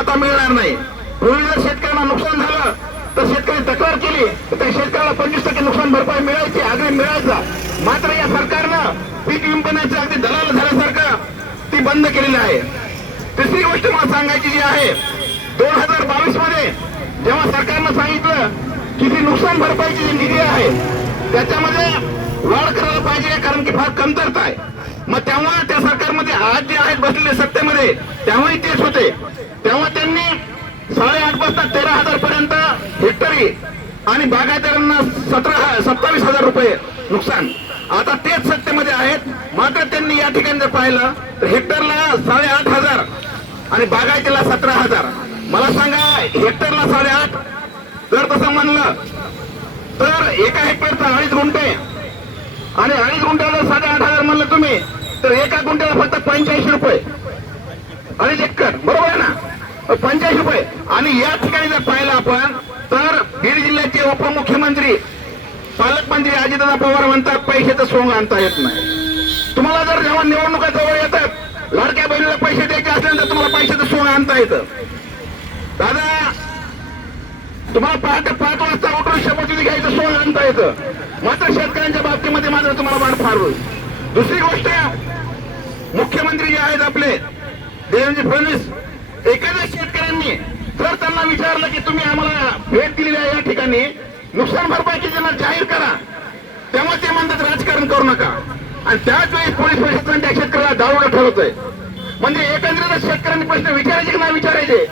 आता मिळणार नाही. पूर्वी जर शेतकऱ्यांना नुकसान झालं तर शेतकरी तक्रार केली तर त्या शेतकऱ्याला पंचवीस टक्के नुकसान भरपाई मिळायची आग्रह मिळायचा. मात्र या सरकारनं पीक विंपण्याचे अगदी दलाल झाल्यासारखं ती बंद केलेली आहे. तिसरी गोष्ट मला सांगायची जी आहे दोन हजार बावीसमध्ये जेव्हा सरकारनं सांगितलं की ती नुकसान भरपाईची जी निधी आहे त्याच्यामध्ये वाढ करायला पाहिजे कारण की फार कमतरता आहे. मग तेव्हा त्या सरकारमध्ये आज जे आहेत बसलेले सत्तेमध्ये तेव्हाही तेच होते. तेव्हा त्यांनी साडेआठ वाजता तेरा हजार पर्यंत हेक्टरी आणि बागायतदारांना सतरा सत्तावीस हजार रुपये नुकसान. आता तेच सत्तेमध्ये आहेत. मात्र त्यांनी या ठिकाणी जर पाहिलं तर हेक्टरला साडेआठ हजार आणि बागायतीला सतरा हजार. मला सांगा हेक्टरला साडेआठ जर तसं म्हणलं तर एका हेक्टरचा अडीच गुंठे. आणि अडीच गुंठ्याला साडेआठ हजार म्हणलं तुम्ही. तर एका गुंठ्याला फक्त पंच्याऐंशी रुपये. अडीच एकर बरोबर आहे ना? पंच्याऐंशी रुपये. आणि या ठिकाणी जर पाहिलं आपण तर बीड जिल्ह्याचे उपमुख्यमंत्री पालकमंत्री अजितदादा पवार म्हणतात पैशाचं सोंग आणता येत नाही. तुम्हाला जर जेव्हा निवडणुका जवळ येतात लाडक्या बहिणीला पैसे द्यायचे असल्यानंतर तुम्हाला पैशाचं सोंग आणता येतं. दादा तुम्हाला पहाटे पाच वाजता उठून शपथ घ्यायचं सोंग आणता येतं. मात्र शेतकऱ्यांच्या बाबतीमध्ये मात्र तुम्हाला वाढ फार होईल. दुसरी गोष्ट मुख्यमंत्री जे आहेत आपले देवेंद्र फडणवीस एखाद्या शेतकऱ्यांनी जर त्यांना विचारलं की तुम्ही आम्हाला भेट दिलेली आहे या ठिकाणी नुकसान भरपाईची त्यांना जाहीर करा. तेव्हा ते म्हणतात राजकारण करू नका. आणि त्याच वेळी पोलीस प्रशासन त्या शेतकऱ्याला दारोडा ठरवतोय. म्हणजे एकंदरीत शेतकऱ्यांनी प्रश्न विचारायचे की नाही विचारायचे?